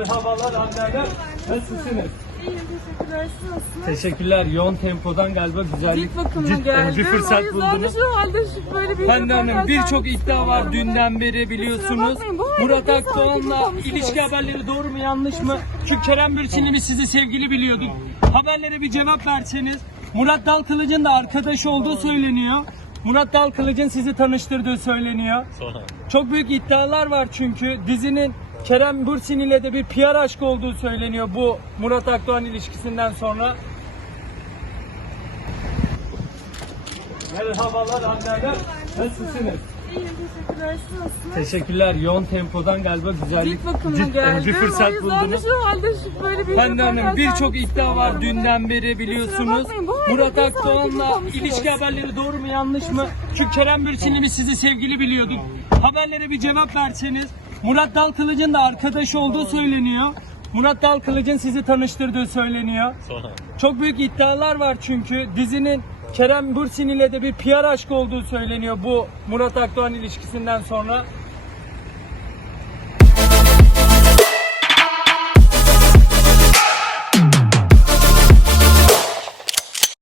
Merhabalar anneler. Nasılsınız? İyiyim teşekkürler. Siz nasılsınız? Teşekkürler. Yoğun tempodan galiba güzellik. Cilt bakımına cilt- geldim. Bir fırsat o yüzden de buldunuz. şu halde şu böyle bir Hande Hanım birçok iddia var dünden beri biliyorsunuz. bakmayın, bu arada Murat Akdoğan'la ilişki haberleri doğru mu yanlış mı? Çünkü Kerem Bürsin'i biz sizi sevgili biliyorduk. Haberlere bir cevap verseniz. Murat Dalkılıç'ın da arkadaş olduğu söyleniyor. Murat Dalkılıç'ın sizi tanıştırdığı söyleniyor. Çok büyük iddialar var çünkü dizinin Kerem Bürsin ile de bir PR aşkı olduğu söyleniyor bu Murat Akdoğan ilişkisinden sonra. Merhabalar anneler. Nasılsınız? İyiyim teşekkürler. Siz nasılsınız? Teşekkürler. Yoğun tempodan galiba güzellik. Cilt bakımına geldim. Bir fırsat o yüzden de şu halde şu böyle bir Hande Hanım röportaj birçok iddia var dünden beri biliyorsunuz. bakmayın, bu arada Murat Akdoğan'la ilişki haberleri doğru mu yanlış mı? Çünkü Kerem Bürsin'i biz sizi sevgili biliyorduk. Haberlere bir cevap verseniz. Murat Dalkılıç'ın da arkadaş olduğu söyleniyor. Murat Dalkılıç'ın sizi tanıştırdığı söyleniyor. Çok büyük iddialar var çünkü dizinin Kerem Bürsin ile de bir PR aşkı olduğu söyleniyor bu Murat Akdoğan ilişkisinden sonra.